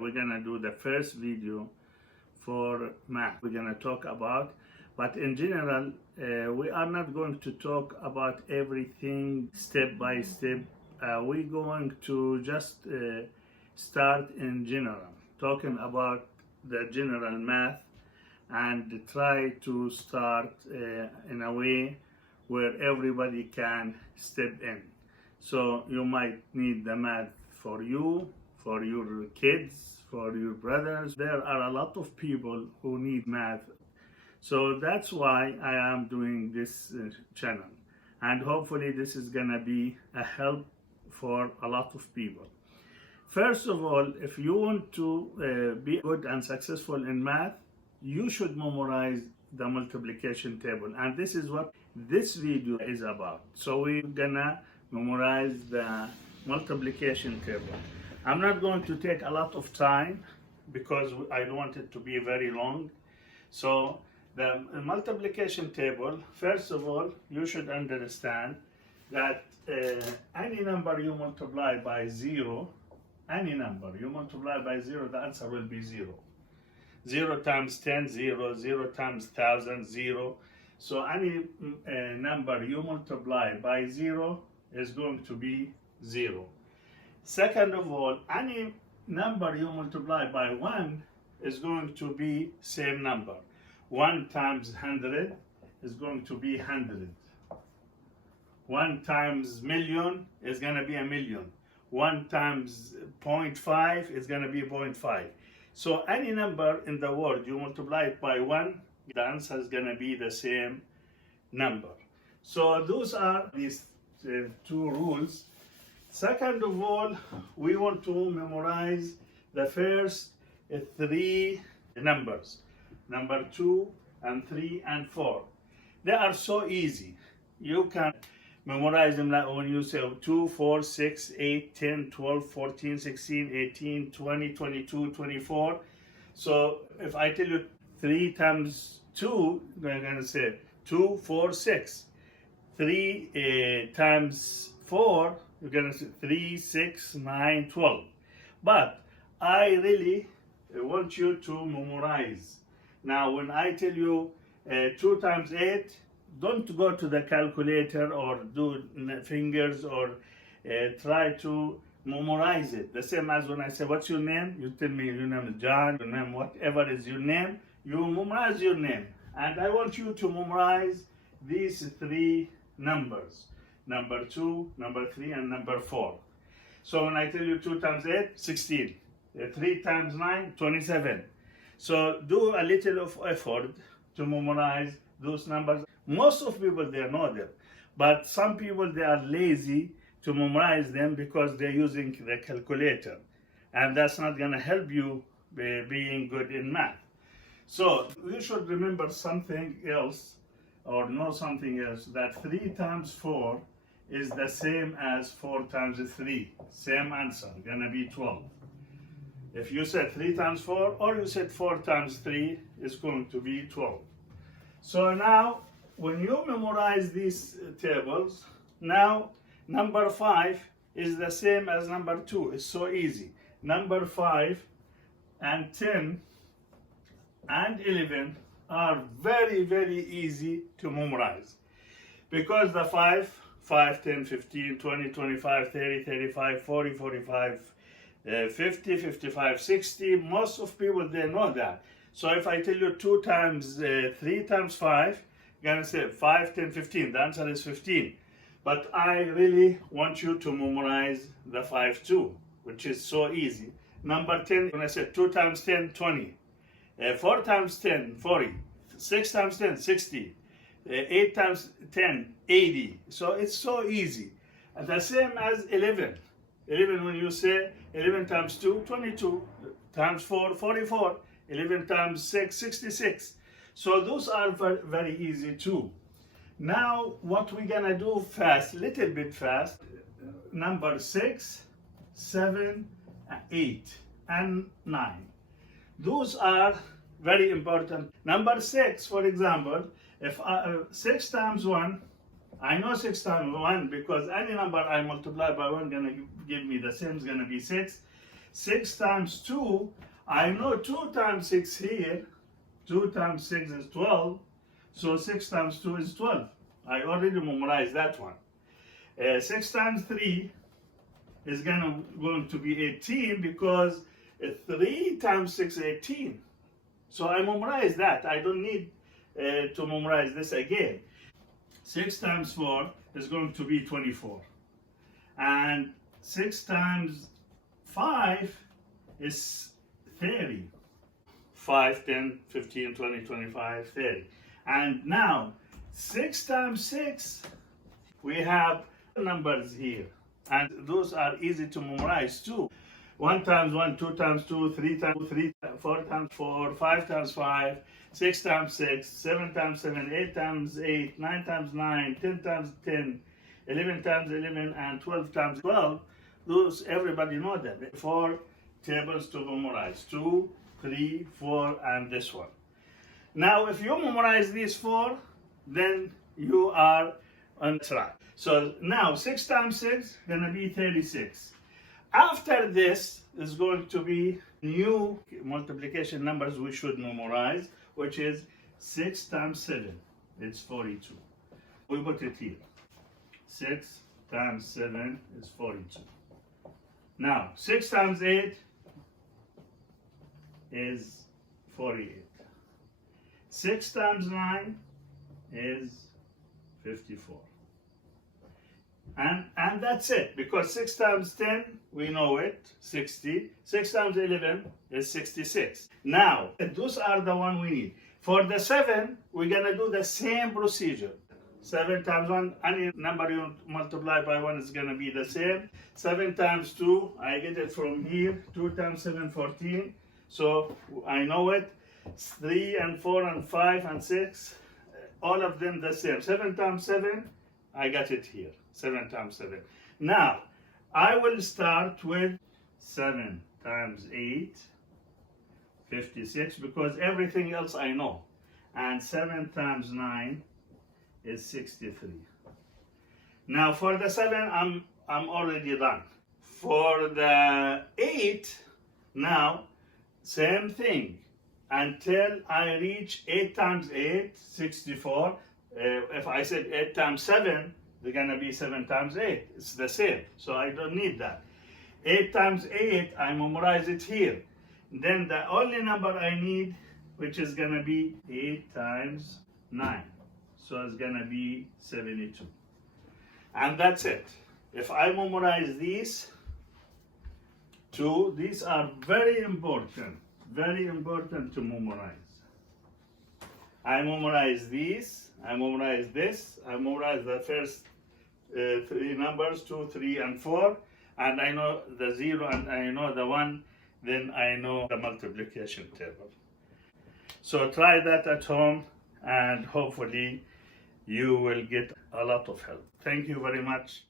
We're gonna do the first video for math. We're gonna talk about, but in general, we are not going to talk about everything step by step. We're going to just start in general, talking about the general math, and try to start in a way where everybody can step in. So you might need the math for you, for your kids, for your brothers. There are a lot of people who need math. So that's why I am doing this channel. And hopefully this is gonna be a help for a lot of people. First of all, if you want to be good and successful in math, you should memorize the multiplication table. And this is what this video is about. So we're gonna memorize the multiplication table. I'm not going to take a lot of time because I don't want it to be very long. So the multiplication table, first of all, you should understand that any number you multiply by zero, any number you multiply by zero, the answer will be zero. 0 times 10, 0, 0 times 1,000, 0. So any number you multiply by 0 is going to be 0. Second of all, any number you multiply by 1 is going to be same number. 1 times 100 is going to be 100. 1 times million is going to be a million. 1 times 0.5 is going to be 0.5. So any number in the world, you multiply it by 1, the answer is going to be the same number. So those are these two rules. Second of all, we want to memorize the first three numbers. Number 2 and 3 and 4. They are so easy. You can memorize them like when you say 2, 4, 6, 8, 10, 12, 14, 16, 18, 20, 22, 24. So if I tell you 3 times 2, you're going to say 2, 4, 6. 3 times 4, you're going to say 3, 6, 9, 12. But I really want you to memorize. Now, when I tell you 2 times 8, don't go to the calculator or do fingers or try to memorize it. The same as when I say, what's your name? You tell me your name is John, your name, whatever is your name, you memorize your name. And I want you to memorize these three numbers. Number 2, number 3, and number 4. So when I tell you 2 times 8, 16. 3 times 9, 27. So do a little of effort to memorize those numbers. Most of people, they know them. But some people, they are lazy to memorize them because they're using the calculator. And that's not going to help you being good in math. So you should remember something else or know something else, that 3 times 4 is the same as 4 times 3. Same answer, going to be 12. If you said 3 times 4 or you said 4 times 3, it's going to be 12. So now, when you memorize these tables, now number 5 is the same as number 2. It's so easy. Number 5 and 10 and 11 are very, very easy to memorize. Because the 5, 10, 15, 20, 25, 30, 35, 40, 45, 50, 55, 60, most of people, they know that. So if I tell you 2 times 3 times 5, you're going to say 5, 10, 15. The answer is 15. But I really want you to memorize the 5 too, which is so easy. Number 10, when I said 2 times 10, 20. 4 times 10, 40. 6 times 10, 60. 8 times 10, 80. So it's so easy. And the same as 11. 11, when you say 11 times 2, 22. Times 4, 44. 11 times 6, 66. So those are very, very easy too. Now, what we're gonna do fast, little bit fast, number 6, 7, 8, and 9. Those are very important. Number 6, for example, if 6 times 1, I know 6 times 1 because any number I multiply by 1 gonna give me the same, is gonna be 6. 6 times 2, I know 2 times 6 here, 2 times 6 is 12, so 6 times 2 is 12. I already memorized that one. 6 times 3 is going to be 18 because 3 times 6 is 18. So I memorized that. I don't need to memorize this again. 6 times 4 is going to be 24. And 6 times 5 is 30. 5, 10, 15, 20, 25, 30. And now, 6 times 6, we have numbers here. And those are easy to memorize too. 1 times 1, 2 times 2, 3 times 2, 3, 4 times 4, 5 times 5, 6 times 6, 7 times 7, 8 times 8, 9 times 9, 10 times 10, 11 times 11, and 12 times 12. Those, everybody know that. 4 tables to memorize. 2, 3, 4, and this one. Now, if you memorize these 4, then you are on track. So now 6 times 6 is going to be 36. After this is going to be new multiplication numbers we should memorize, which is 6 times 7. It's 42. We put it here. 6 times 7 is 42. Now, 6 times 8 is 48. 6 times 9 is 54. And that's it, because 6 times 10, we know it, 60. 6 times 11 is 66. Now, those are the one we need. For the 7, we're going to do the same procedure. 7 times 1, any number you multiply by 1 is going to be the same. 7 times 2, I get it from here. 2 times 7, 14. So I know it. 3 and 4 and 5 and 6, all of them the same. 7 times 7, I got it here. 7 times 7. Now, I will start with 7 times 8, 56, because everything else I know. And 7 times 9 is 63. Now, for the 7, I'm already done. For the 8, now, same thing. Until I reach 8 times 8, 64. If I said 8 times 7, they're going to be 7 times 8. It's the same. So I don't need that. 8 times 8, I memorize it here. Then the only number I need, which is going to be 8 times 9. So it's going to be 72. And that's it. If I memorize these two, these are very important to memorize. I memorize these, I memorize this, I memorize the first 3 numbers, 2, 3, and 4, and I know the 0 and I know the 1, then I know the multiplication table. So try that at home, and hopefully you will get a lot of help. Thank you very much.